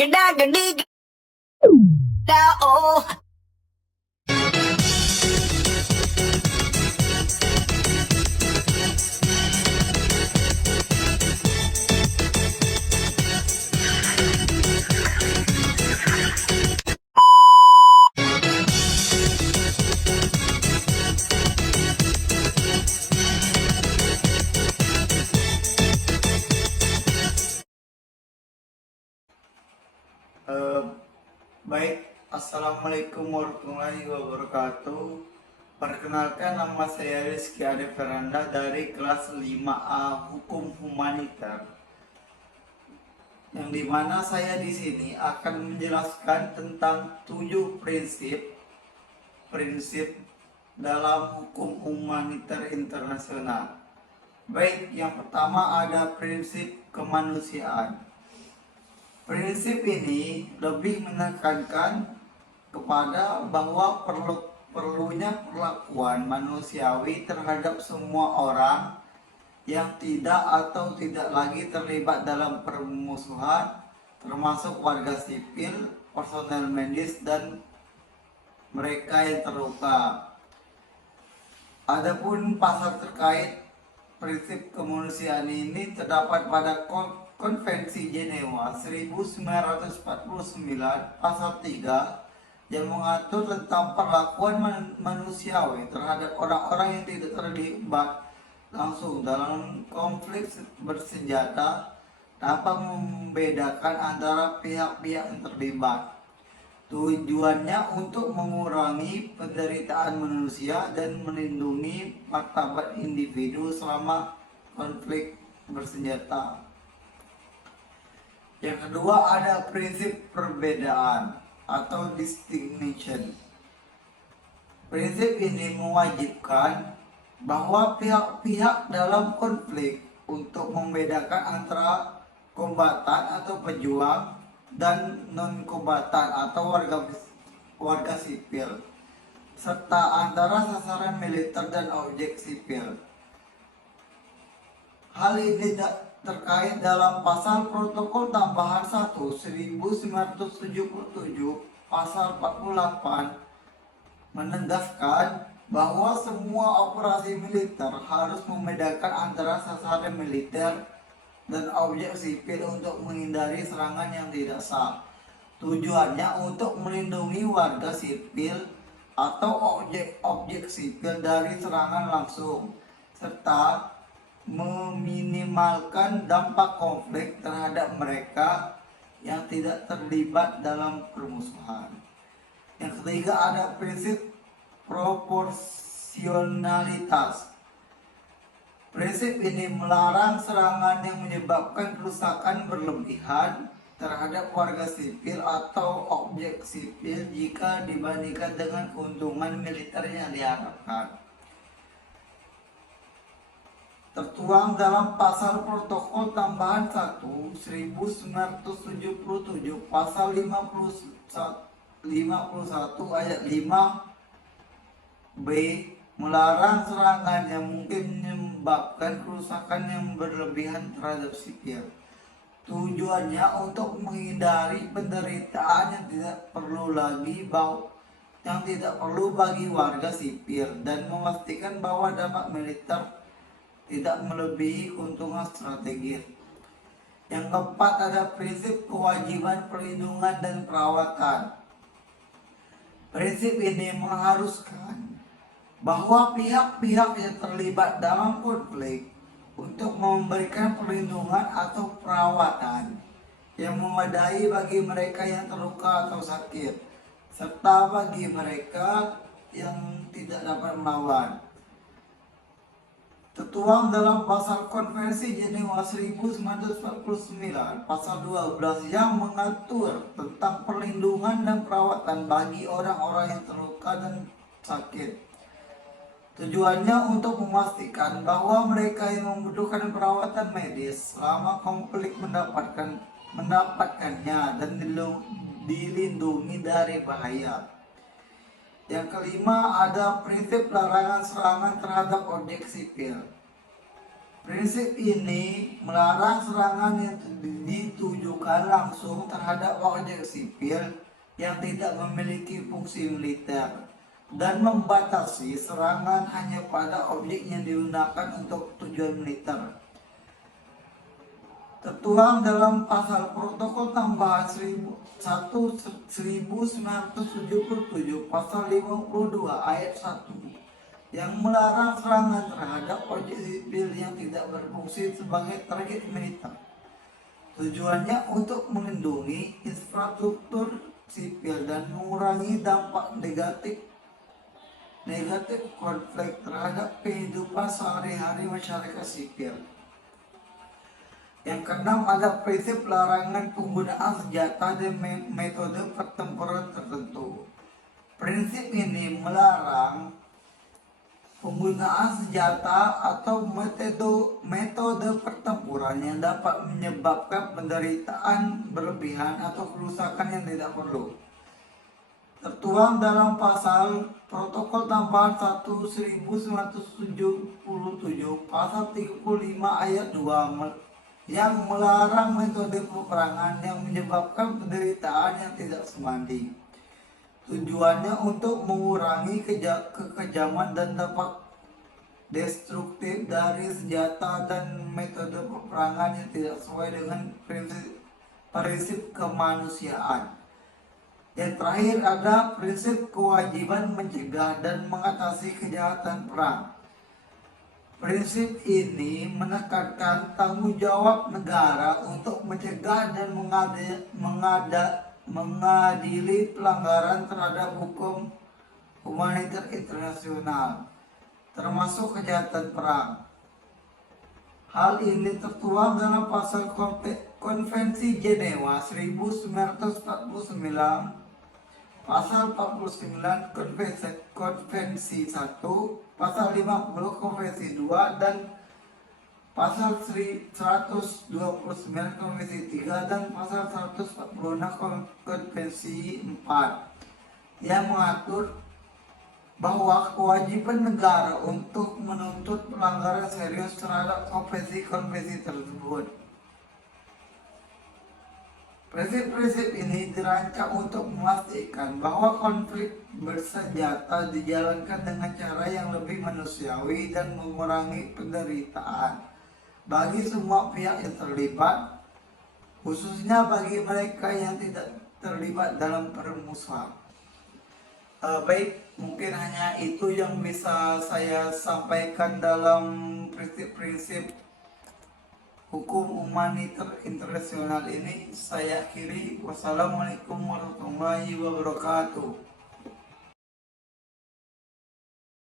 Geda gedi geda oh. Eh, Baik, Assalamualaikum warahmatullahi wabarakatuh. Perkenalkan, nama saya Rizky Ade Feranda dari kelas 5A Hukum Humanitar. Yang dimana saya di sini akan menjelaskan tentang 7 prinsip dalam hukum humanitar internasional. Baik, yang pertama ada prinsip kemanusiaan. Prinsip ini lebih menekankan kepada bahwa perlunya perlakuan manusiawi terhadap semua orang yang tidak atau tidak lagi terlibat dalam permusuhan, termasuk warga sipil, personel medis, dan mereka yang terluka. Adapun pasal terkait prinsip kemanusiaan ini terdapat pada Konvensi Jenewa 1949 pasal 3 yang mengatur tentang perlakuan manusiawi terhadap orang-orang yang tidak terlibat langsung dalam konflik bersenjata tanpa membedakan antara pihak-pihak yang terlibat. Tujuannya untuk mengurangi penderitaan manusia dan melindungi martabat individu selama konflik bersenjata. Yang kedua ada prinsip perbedaan atau distinction. Prinsip ini mewajibkan bahwa pihak-pihak dalam konflik untuk membedakan antara kombatan atau pejuang dan non-kombatan atau warga sipil, serta antara sasaran militer dan objek sipil. Hal ini terkait dalam pasal protokol tambahan 1 1977 pasal 48 menegaskan bahwa semua operasi militer harus membedakan antara sasaran militer dan objek sipil untuk menghindari serangan yang tidak sah. Tujuannya untuk melindungi warga sipil atau objek sipil dari serangan langsung, serta meminimalkan dampak konflik terhadap mereka yang tidak terlibat dalam permusuhan. Yang ketiga ada prinsip proporsionalitas. Prinsip ini melarang serangan yang menyebabkan kerusakan berlebihan terhadap warga sipil atau objek sipil jika dibandingkan dengan keuntungan militer yang diharapkan. Tertuang dalam pasal protokol tambahan 1 1977 pasal 51 ayat 5 B melarang serangan yang mungkin menyebabkan kerusakan yang berlebihan terhadap sipil. Tujuannya untuk menghindari penderitaan yang tidak perlu bagi warga sipil dan memastikan bahwa dampak militer tidak melebihi keuntungan strategis. Yang keempat ada prinsip kewajiban perlindungan dan perawatan. Prinsip ini mengharuskan bahwa pihak-pihak yang terlibat dalam konflik untuk memberikan perlindungan atau perawatan yang memadai bagi mereka yang terluka atau sakit, serta bagi mereka yang tidak dapat melawan. Tertuang dalam pasal Konvensi Jenewa 1949 pasal 12 yang mengatur tentang perlindungan dan perawatan bagi orang-orang yang terluka dan sakit. Tujuannya untuk memastikan bahwa mereka yang membutuhkan perawatan medis selama konflik mendapatkannya dan dilindungi dari bahaya. Yang kelima ada prinsip larangan serangan terhadap objek sipil. Prinsip ini melarang serangan yang ditujukan ditujukan langsung terhadap objek sipil yang tidak memiliki fungsi militer dan membatasi serangan hanya pada objek yang digunakan untuk tujuan militer. Tertuang dalam pasal protokol tambahan 1977 pasal 52 ayat 1 yang melarang serangan terhadap objek sipil yang tidak berfungsi sebagai target militer. Tujuannya untuk melindungi infrastruktur sipil dan mengurangi dampak negatif konflik terhadap kehidupan sehari-hari masyarakat sipil. Yang keenam, ada prinsip larangan penggunaan senjata dan metode pertempuran tertentu. Prinsip ini melarang penggunaan senjata atau metode pertempuran yang dapat menyebabkan penderitaan berlebihan atau kerusakan yang tidak perlu. Tertuang dalam pasal protokol tambahan 1977 pasal 35 ayat 2 yang melarang metode peperangan yang menyebabkan penderitaan yang tidak sebanding. Tujuannya untuk mengurangi kekejaman dan dampak destruktif dari senjata dan metode peperangan yang tidak sesuai dengan prinsip kemanusiaan. Yang terakhir ada prinsip kewajiban mencegah dan mengatasi kejahatan perang. Prinsip ini menekankan tanggung jawab negara untuk mencegah dan mengadili pelanggaran terhadap hukum humaniter internasional, termasuk kejahatan perang. Hal ini tertuang dalam pasal Konvensi Jenewa 1949, pasal 49 Konvensi 1, pasal 50 Konvensi 2, dan pasal 129 Konvensi 3 dan pasal 146 Konvensi 4 yang mengatur bahwa kewajiban negara untuk menuntut pelanggaran serius terhadap konvensi-konvensi tersebut. Prinsip-prinsip ini dirancang untuk memastikan bahwa konflik bersenjata dijalankan dengan cara yang lebih manusiawi dan mengurangi penderitaan bagi semua pihak yang terlibat, khususnya bagi mereka yang tidak terlibat dalam permusuhan. Baik, mungkin hanya itu yang bisa saya sampaikan dalam prinsip-prinsip hukum humaniter internasional ini. Saya akhiri. Wassalamualaikum warahmatullahi wabarakatuh.